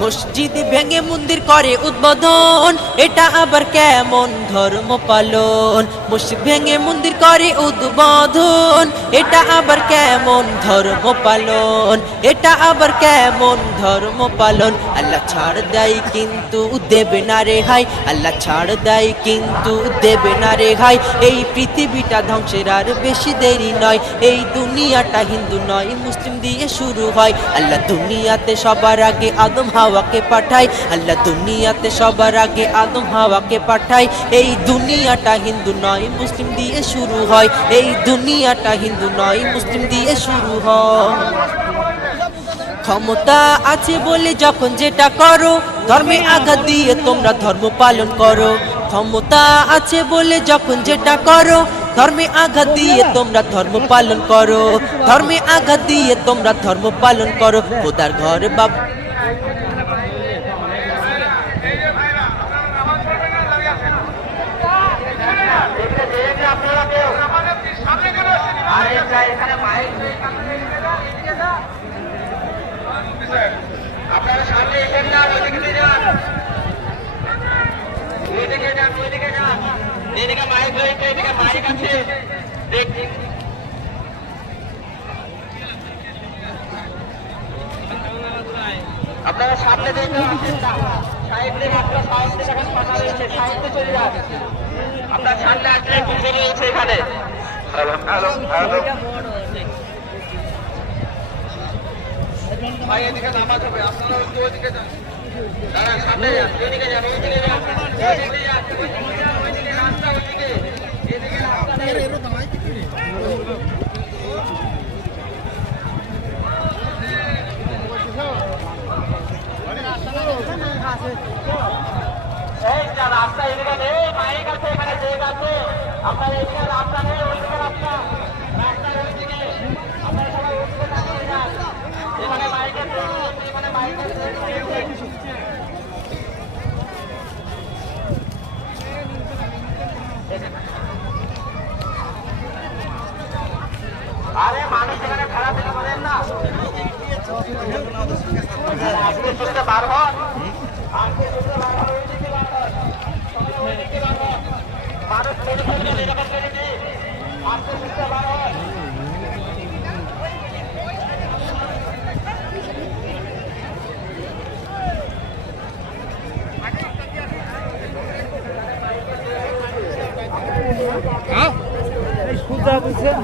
মসজিদ ভেঙে মন্দির করে উদ্বোধন, এটা আবার কেমন ধর্ম পালন? মসজিদ ভেঙে মন্দির করে উদ্বোধন, এটা আবার কেমন ধর্ম পালন? এটা আবার কেমন ধর্ম পালন? আল্লাহ ছাড় দেয় কিন্তু দেবে না রে হাই, আল্লাহ ছাড় দেয় কিন্তু দেবে না রে হাই। এই পৃথিবীটা ধ্বংসের আর বেশি দেরি নয়, এই দুনিয়াটা হিন্দু নয় মুসলিম দিয়ে শুরু হয়। আল্লাহ দুনিয়াতে সবার আগে আদম হাওয়াকে পাঠায়, আল্লাহ দুনিয়াতে সবার আগে আদম হাওয়াকে পাঠায়। এই দুনিয়াটা হিন্দু নয় মুসলিম দিয়ে শুরু হয়, এই দুনিয়াটা হিন্দু নয় মুসলিম দিয়ে শুরু হয়। ক্ষমতা আছে বলে যখন যেটা করো, ধর্মে আঘাত দিয়ে তোমরা ধর্ম পালন করো। ক্ষমতা আছে বলে যখন যেটা করো, ধর্মে আঘাত দিয়ে তোমরা ধর্ম পালন করো। ধর্মে আঘাত দিয়ে তোমরা ধর্ম পালন করো। খোদার ঘর বাপ আপনারা সামনে এসেন না, ওইদিকে যান, ওইদিকে যান, ওইদিকে যান। এদিকে মাইক রয়েছে, এদিকে মাইক আছে, দেখছি। আপনারা সামনে দেখে আসেন না, সাইড থেকে একটা সাইড থেকে এখন ফাঁকা রয়েছে, সাইডে চলে যান। আপনার সামনে আসলে বুঝে রয়েছে এখানে। ভাই এদিকে নামাজ হবে, আপনারা ওইদিকে যান, দাঁড়ান, সামনে যান, ওইদিকে যান, ওইদিকে যান, ওইদিকে যান, ওইদিকে রাস্তা, ওইদিকে, এদিকে রাস্তা নেই। এই যা রাস্তা এদিকে নেই, মাইক আছে এখানে, ডেক আছে, আপনার এদিকে রাস্তা নেই, ওইদিকে রাস্তা, রাস্তার ওইদিকে, আপনারা সবাই ওইদিকে দাঁড়িয়ে যান। এখানে মাইক আছে, এখানে মাইক আছে। আরে মানুষ এখানে খেলাধুলা করেন না, আজকে শুনতে বার হন, আজকে শুনতে বার হন, ওইদিকে বার হন, সবাই ওইদিকে বার হন। মানুষ মেরে ফেলবেন এরকম করে দিন, আজকে শুনতে বার হন। সুজা বুঝছেন